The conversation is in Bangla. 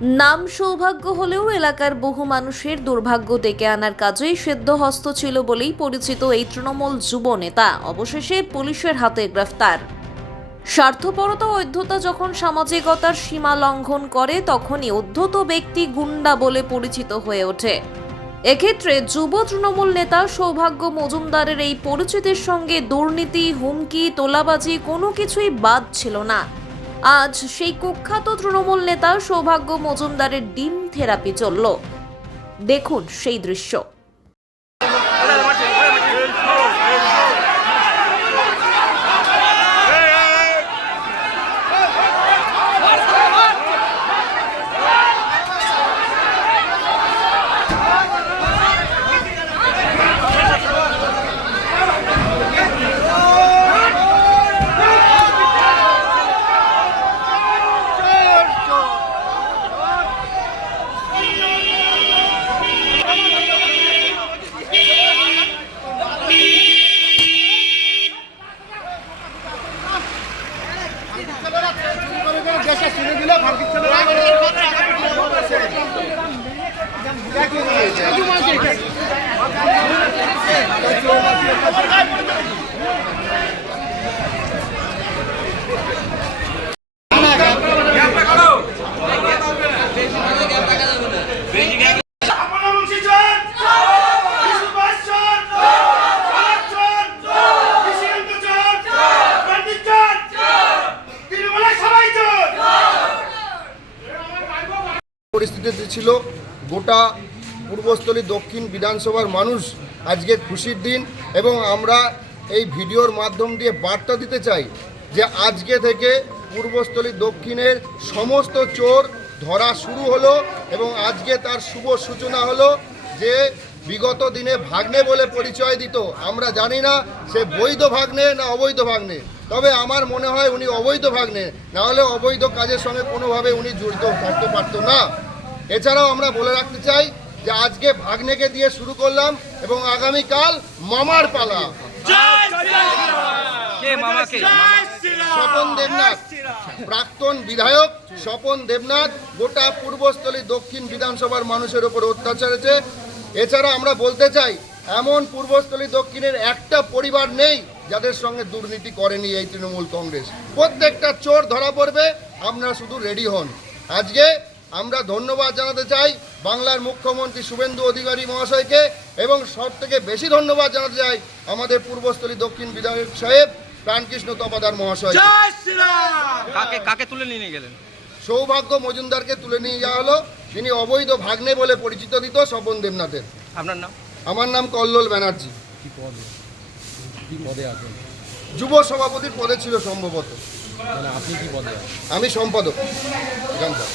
নাম সৌভাগ্য হলেও এলাকার বহু মানুষের দুর্ভাগ্য ডেকে আনার কাজেই সিদ্ধহস্ত ছিল বলেই পরিচিত এই তৃণমূল যুব নেতা অবশেষে পুলিশের হাতে গ্রেফতার। স্বার্থপরতা ও অধ্যতা যখন সামাজিকতার সীমা লঙ্ঘন করে তখনই উদ্ধত ব্যক্তি গুন্ডা বলে পরিচিত হয়ে ওঠে। এক্ষেত্রে যুব তৃণমূল নেতা সৌভাগ্য মজুমদারের এই পরিচিতির সঙ্গে দুর্নীতি, হুমকি, তোলাবাজি কোনো কিছুই বাদ ছিল না। আজ সেই কুখ্যাত তৃণমূল নেতা সৌভাগ্য মজুমদারের ডিম থেরাপি চলল। দেখুন সেই দৃশ্য। পরিস্থিতিতে ছিল গোটা পূর্বস্থলী দক্ষিণ বিধানসভার মানুষ আজকে খুশির দিন এবং আমরা এই ভিডিওর মাধ্যম দিয়ে বার্তা দিতে চাই যে আজকে থেকে পূর্বস্থলী দক্ষিণের সমস্ত চোর ধরা শুরু হলো এবং আজকে তার শুভ সূচনা হলো। যে বিগত দিনে ভাগ্নে বলে পরিচয় দিত, আমরা জানি না সে বৈধ ভাগ্নে না অবৈধ ভাগ্নে, তবে আমার মনে হয় উনি অবৈধ ভাগ্নে, না হলে অবৈধ কাজের সঙ্গে কোনোভাবে উনি জড়িত থাকতে পারতো না। এছাড়াও আমরা বলে রাখতে চাই যে আজকে ভাগ্নেকে দিয়ে শুরু করলাম এবং আগামীকাল মামার পালা। স্বপন দেবনাথ, প্রাক্তন বিধায়ক স্বপন দেবনাথ গোটা পূর্বস্থলী দক্ষিণ বিধানসভার মানুষের উপর অত্যাচার হয়েছে। এছাড়া আমরা বলতে চাই এমন পূর্বস্থলী দক্ষিণের একটা পরিবার নেই যাদের সঙ্গে দুর্নীতি করেনি এই তৃণমূল কংগ্রেস। প্রত্যেকটা চোর ধরা পড়বে, আপনারা শুধু রেডি হন। আজকে আমরা ধন্যবাদ জানাতে চাই বাংলার মুখ্যমন্ত্রী শুভেন্দু অধিকারী মহাশয়কে এবং সব থেকে বেশি ধন্যবাদ জানাতে চাই আমাদের পূর্বস্থলী দক্ষিণ বিধায়ক সাহেব প্রাণকৃষ্ণ তপাদার মহাশয়। কাকে তুলে নিয়ে গেলেন? সৌভাগ্য মজুমদারকে তুলে নিয়ে যাওয়া হলো, যিনি অবৈধ ভাগ্নে বলে পরিচিত দিত স্বপন দেবনাথের। আপনার নাম? আমার নাম কল্লোল ব্যানার্জি। কি পদে আছেন? যুব সভাপতির পদে ছিল সম্ভবত। মানে আপনি কি পদে আছেন? আমি সম্পাদক এখানকার।